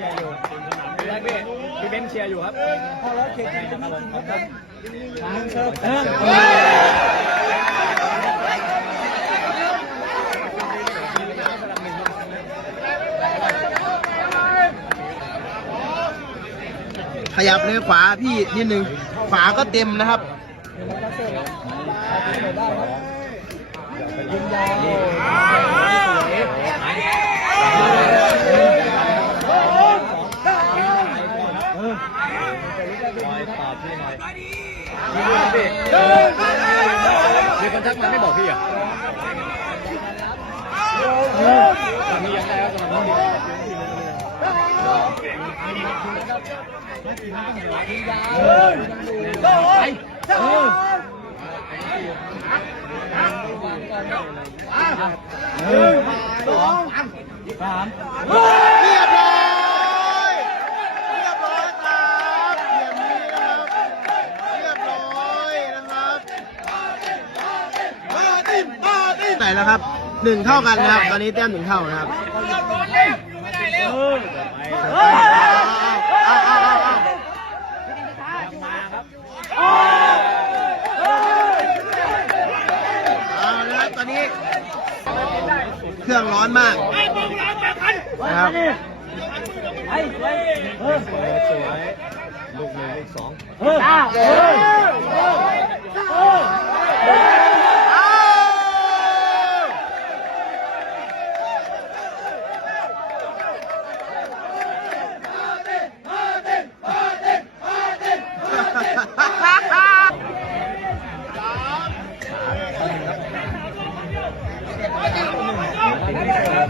ชียร์อยู่พี่แรกพี่พี่เบนเชียร์อยู่ครับพอแล้วเขตที่จะมีจริงครับหนึ่งเชิญเออขยับเลยขวาพี่นิดนึงขวาก็เต็มนะครับยิงยาว คอยตอบพี่หน่อยพี่ดูพี่มีคนทักมาไม่บอกพี่อะตอนนี้ยังได้ครับตอนนี้ เออหนึ่ง สองสามเรียบร้อยเรียบร้อยครับเรียบนี้นะครับเรียบร้อยนะครับมาตินมาตินไหนแล้วครับหนึ่งเท่ากันนะครับ ตอนนี้แต้มหนึ่งเท่านะครับ เออ เอาเอาเอาเอา มาครับ เอาละครับตอนนี้ เค รื่องร้อนมากนะครับไอ้ไอ้เออสวยสวยลูกหนึ่งลูกสอง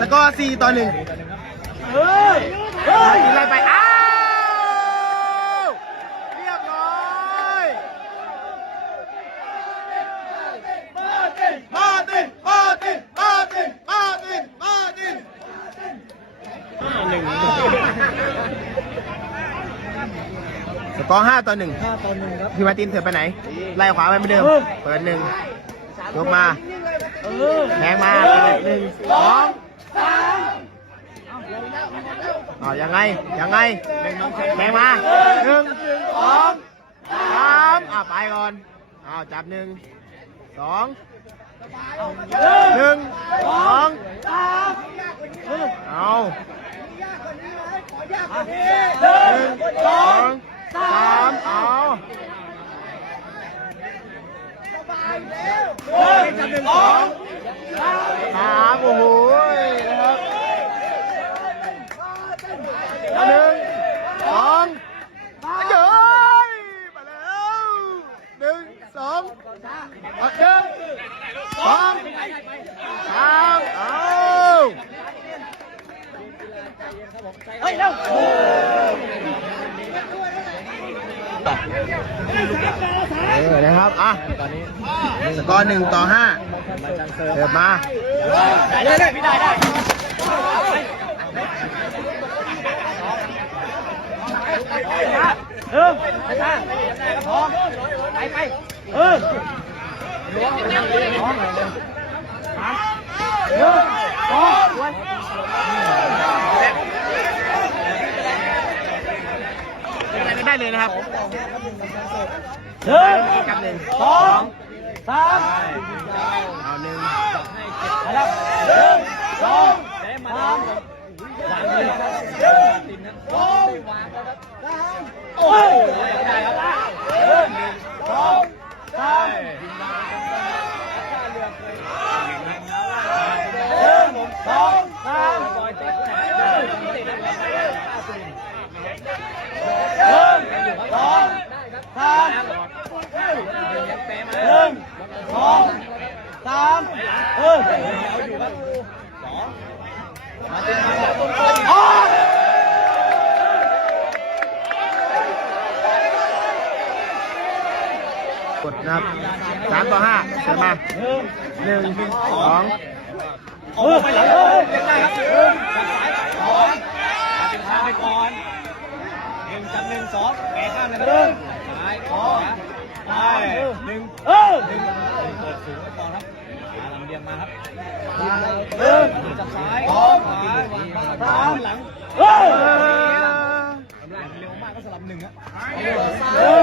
สกอร์4ต่อ1เฮ้ยเฮ้ยอะไรไปอ้าวเรียบร้อยมาตินมาตินมาตินมาตินมาตินมาตินหนึ่งสกอร์5ต่อ1ห้าต่อหนึ่งครับพี่มาร์ตินเถิดไปไหน ไล่ขวาไปเหมือนเดิม เปิดหนึ่งยกมา แทงมาหนึ่งสองสามเอายังไง ยังไงแทงมาหนึ่งสองสามอะไปก่อนเอาจับหนึ่งสองหนึ่งสองสามเอาหนึ่งสองสามเอาเฮ้ยจับหนึ่งสอง สามโอ้โหนะครับหนึ่งสองเย้ยมาแล้วหนึ่งสองเอาหนึ่งสองสามเอา เฮ้ยเร็ว เออนะครับ อะตอนนี้สกอร์หนึ่งต่อห้าเซิร์ฟเสิร์ฟมาได้ได้ได้พี่ได้ได้เออไปไปไปเออ เลยนะครับหนึ่งกับหนึ่งสองสามเอาหนึ่งนะครับหนึ่งสองสามสามหนึ่งสองโอ้ยได้ครับหนึ่งสองสาม หนึ่งสองสามเออออกกดนะครับสามต่อห้าเสร็จมาหนึ่งสองโอ้ไปหลังเลยเล่นได้ครับหนึ่งสองมาถึงทางไปก่อนหนึ่งจับหนึ่งสองแกะข้ามเลยครับ ไปหนึ่งเออหนึ่งเปิดสูงไว้ก่อนครับมาลำเลียงมาครับเออหนึ่งจากซ้ายขวาสามหลังเออเร็วมากก็สลับหนึ่งอะ เออ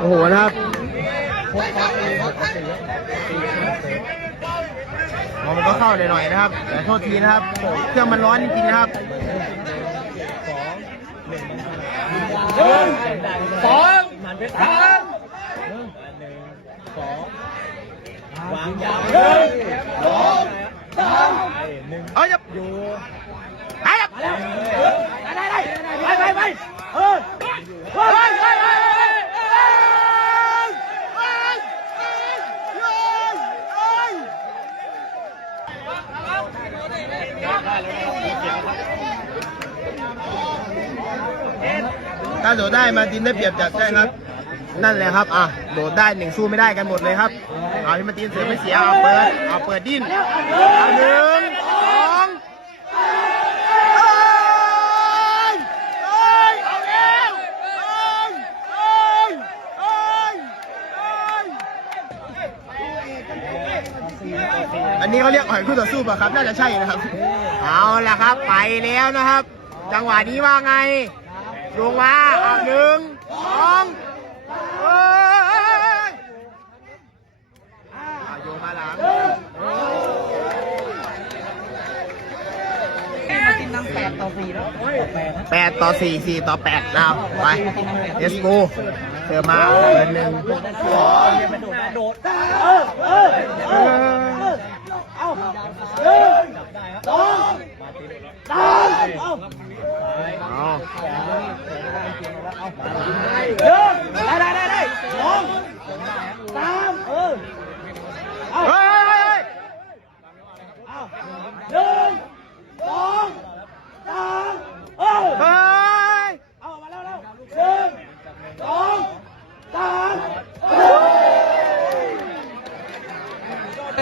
โอ้โหนะครับมันก็ เข้าหน่อยๆนะครับแต่โทษทีนะครับ เครื่องมันร้อนจริงๆนะครับหนึ่งสองสามหนึ่งสองวางยาวหนึ่งสองสามหนึ่งเอาจับอยู่ ไปครับ ได้ได้ได้ไปไปไปเออเฮ้ยเฮ้ยเฮ้ยเฮ้ย ถ้าโดดได้มาตินได้เปรียบจัดได้ครับ นั่นแหละครับ อะ โดดได้หนึ่งสู้ไม่ได้กันหมดเลยครับ เอาที่มาตินเสือไม่เสีย เอาเปิด เอาเปิดดิ้นเอาหนึ่งสองเอ้ยเอ้ยเอ้ยเอ้ยเอ้ยเอ้ยอันนี้เขาเรียกอ่อยคู่ต่อสู้ป่ะครับ น่าจะใช่นะครับ เอาละครับ ไปแล้วนะครับ จังหวะนี้ว่าไง ลงมาอะหนึ่งสองเอ้ยอะโยนมาหลังมาตินนำแปดต่อสี่แล้วแปดแปดต่อสี่สี่ต่อแปดแล้วไปเอสโกเติมมาเดินหนึ่งสองโดดเออเออเออเอาหนึ่งสองสามเอา เอา เดินได้ได้ได้ได้สองสามเออเอา เฮ้ยเฮ้ยเฮ้ย เอาหนึ่งสองสามเออ เฮ้ย เอามาแล้วแล้วหนึ่งสองสาม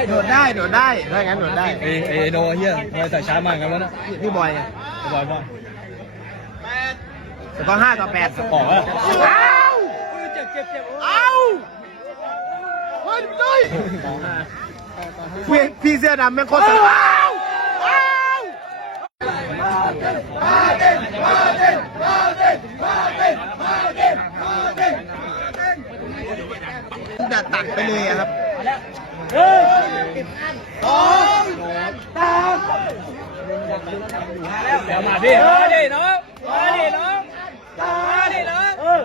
โดด ได้โดดได้ถ้าอย่างนั้นโดดได้เอเอโนเฮียทำไมใส่ช้ามากกันวะนะพี่บอยไงบอยบอยสกอร์ห้าต่อแปดออกแล้วเอาเจ็บเจ็บเจ็บเอาเฮ้ยด้วยพี่พี่เสื้อดำแม่งโคตรสนุกเอาเอาจะตัดไปเลยอะครับ หนึ่งสองสามเดี๋ยวมาดิมาดิน้องมาดิน้องมาดิน้องเออ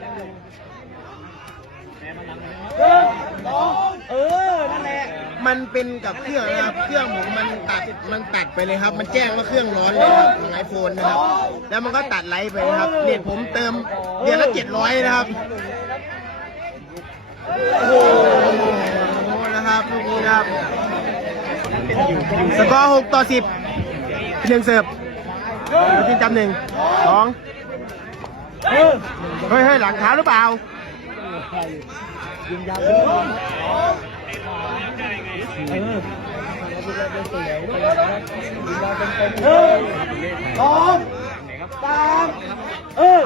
หนึ่งสองเออนั่นแหละมันเป็นกับเครื่องนะครับ เครื่องผมมันตัด มันตัดไปเลยครับ มันแจ้งว่าเครื่องร้อนเลยครับของไอโฟนนะครับ แล้วมันก็ตัดไลท์ไปนะครับ เน็ตผมเติมเดือนละเจ็ดร้อยนะครับ โอ้โห ครับลูกนี้นะครับสกอร์หกต่อสิบหนึ่งเสิร์ฟแล้วที่จำหนึ่งสองเออเฮ้ยเฮ้ยหลังเท้าหรือเปล่าหนึ่งสองสามเออ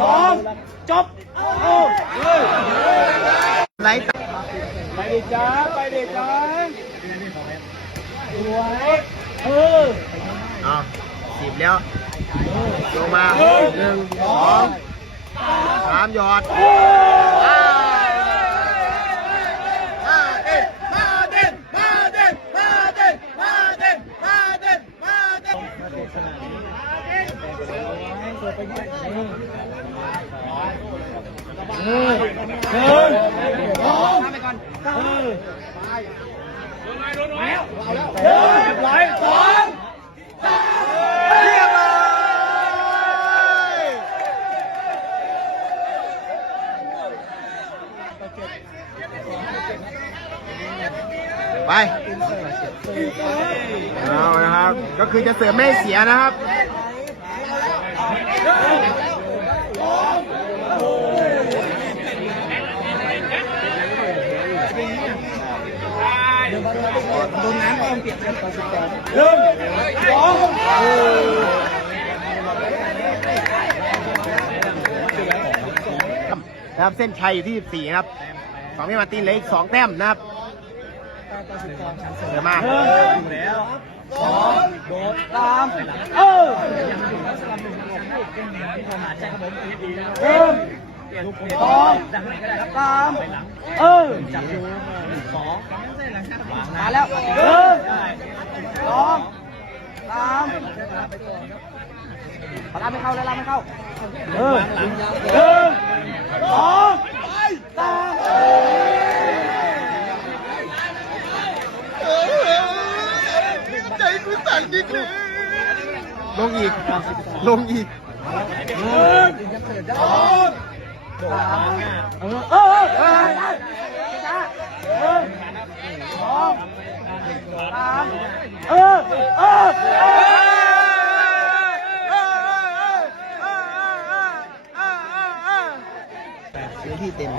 สองจบไลท์ตัดไปดิจ้าไปดิจ้าสวยเออเอาสิบแล้วลงมาหนึ่งสองสามหยอด เออเออสองเออเออหลายสองเรียบร้อยไปเอานะครับ ก็คือจะเสริมไม่เสียนะครับ โดนน้ำก็ต้องเปลี่ยนน้ำต่อสิบสองหนึ่งสองนะครับเส้นชัยอยู่ที่14ครับของพี่มาตินเหลืออีก2แต้มนะครับเดี๋ยวมาหนึ่งอยู่แล้ว สองโดดสามเออขาดใจครับผมหนึ่งลูกสองดังไหนก็ได้ครับสามเออจับอยู่สองวางมาแล้วหนึ่งสองสามพลังไม่เข้าเลยพลังไม่เข้าเออหนึ่งสองสาม ใจ กูสั่นนิดนึงลงอีก ลงอีกหนึ่งสองสามเออเออเออได้ช้าหนึ่งสองสามเออเออเออที่เต็ม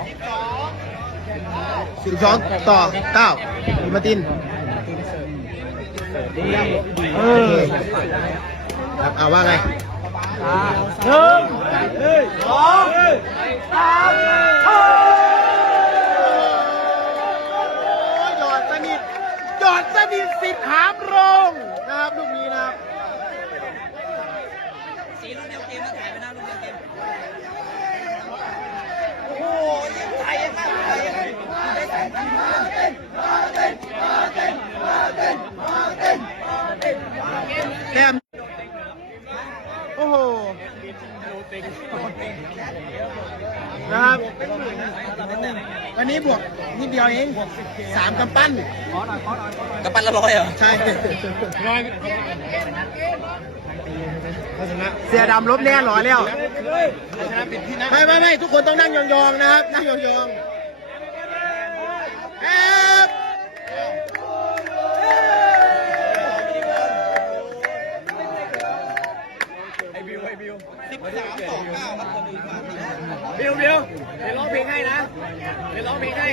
สิบสองต่อเก้าพี่มาร์ติน เออครับเอาว่าไงหนึ่งสองสามเออ หยอดสนิทหยอดสนิทสิทธิ์หามโรงนะครับลูกนี้นะครับ สีลูกเดียวเกมมาถ่ายไปหน้าลูกเดียวเกม แต้มโอ้โห นะครับวันนี้บวกนิดเดียวเองสามกำปั้นกระปั้นละร้อยเหรอใช่เสียดำลบแน่หรอแล้วไม่ไม่ไม่ทุกคนต้องนั่งยองๆนะครับนั่งยองๆครับ บิวบิวเดี๋ยวร้องเพลงให้นะ เดี๋ยวร้องเพลงให้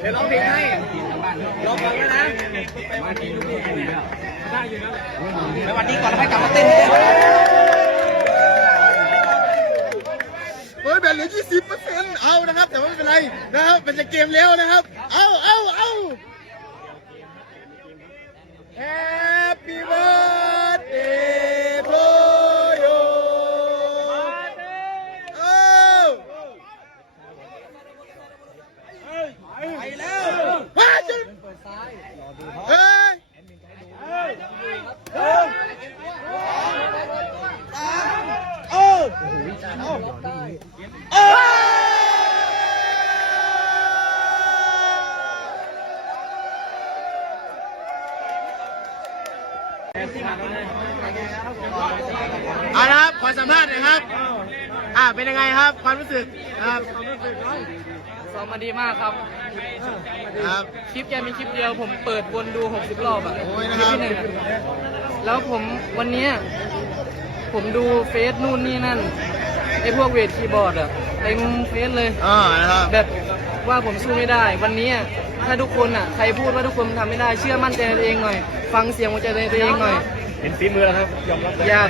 เดี๋ยวร้องเพลงให้ร้องฟังแล้วนะได้อยู่นะสวัสดีก่อนแล้วให้กลับมาเต้นเฮ้ยแบตเหลือ 20เปอร์เซ็นต์เอานะครับ แต่ว่าไม่เป็นไรนะครับเป็นจะเกมแล้วนะครับ เอาเอาเอา Happy birthday to you เอาไปแล้วว้าจุดเฮ้ย เออเออ เอาละครับขอสัมภาษณ์หน่อยครับ อ่าเป็นยังไงครับ ความรู้สึกครับซ้อมมาดีมากครับ ครับ คลิปแกมีคลิปเดียวผมเปิดวนดู 60 รอบอะโอ้ยคนะลิคปรับ ที่หนึ่งอะแล้วผมวันเนี้ยผมดูเฟซนู่นนี่นั่นไอ้พวกเวทคีย์บอร์ดอะเต็มเฟซเลย อ่านะครับ แบบว่าผมสู้ไม่ได้ วันนี้อะ ถ้าทุกคนอะใครพูดว่าทุกคนทำไม่ได้เชื่อมั่นใจในตัวเองหน่อย ฟังเสียงหัวใจในตัวเองหน่อย เห็นฝีมือแล้วครับยอมรับอยาก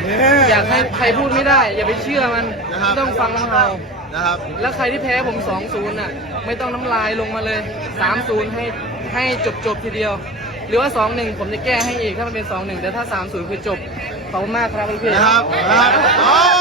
อยากให้ใครพูดไม่ได้ อย่าไปเชื่อมันนะครับ ต้องฟังเรานะครับ แล้วใครที่แพ้ผม 2-0น่ะ ไม่ต้องน้ำลายลงมาเลย 3-0 ให้ให้จบจบๆทีเดียว หรือว่า 2-1 ผมจะแก้ให้อีกถ้ามันเป็น 2-1 แต่ถ้า 3-0 คือจบขอบคุณมากครับพี่นะครับ นะครับเอา